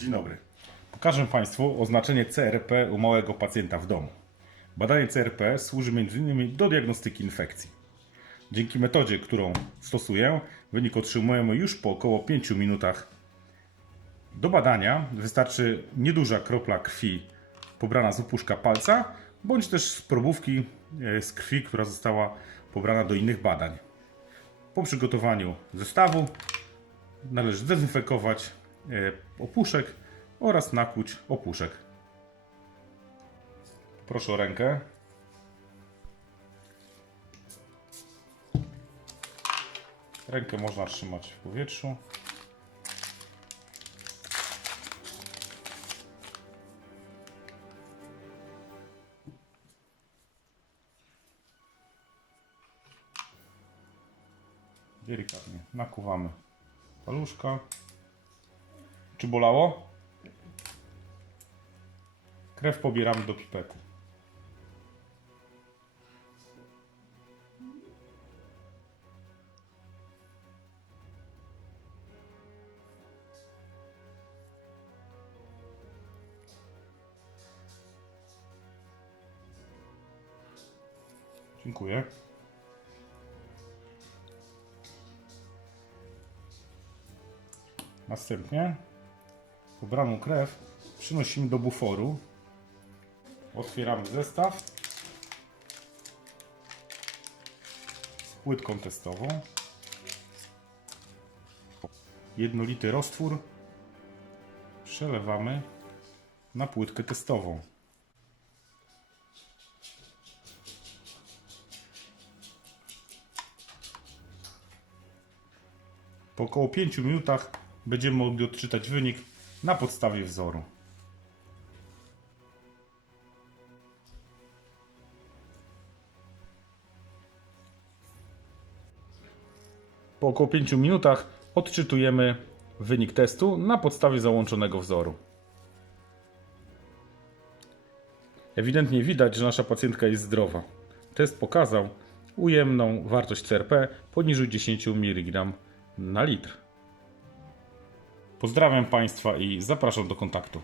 Dzień dobry. Pokażę Państwu oznaczenie CRP u małego pacjenta w domu. Badanie CRP służy m.in. do diagnostyki infekcji. Dzięki metodzie, którą stosuję, wynik otrzymujemy już po około 5 minutach. Do badania wystarczy nieduża kropla krwi pobrana z opuszka palca, bądź też z probówki e, z krwi, która została pobrana do innych badań. Po przygotowaniu zestawu należy zdezynfekować e, opuszek oraz nakłuć opuszek. Proszę o rękę. Rękę można trzymać w powietrzu. Delikatnie nakuwamy paluszka. Czy bolało? Krew pobieramy do pipety. Dziękuję. Następnie pobraną krew przynosimy do buforu. Otwieramy zestaw z płytką testową. Jednolity roztwór przelewamy na płytkę testową. Po około 5 minutach będziemy mogli odczytać wynik na podstawie wzoru. Po około 5 minutach odczytujemy wynik testu na podstawie załączonego wzoru. Ewidentnie widać, że nasza pacjentka jest zdrowa. Test pokazał ujemną wartość CRP poniżej 10 mg na litr. Pozdrawiam Państwa i zapraszam do kontaktu.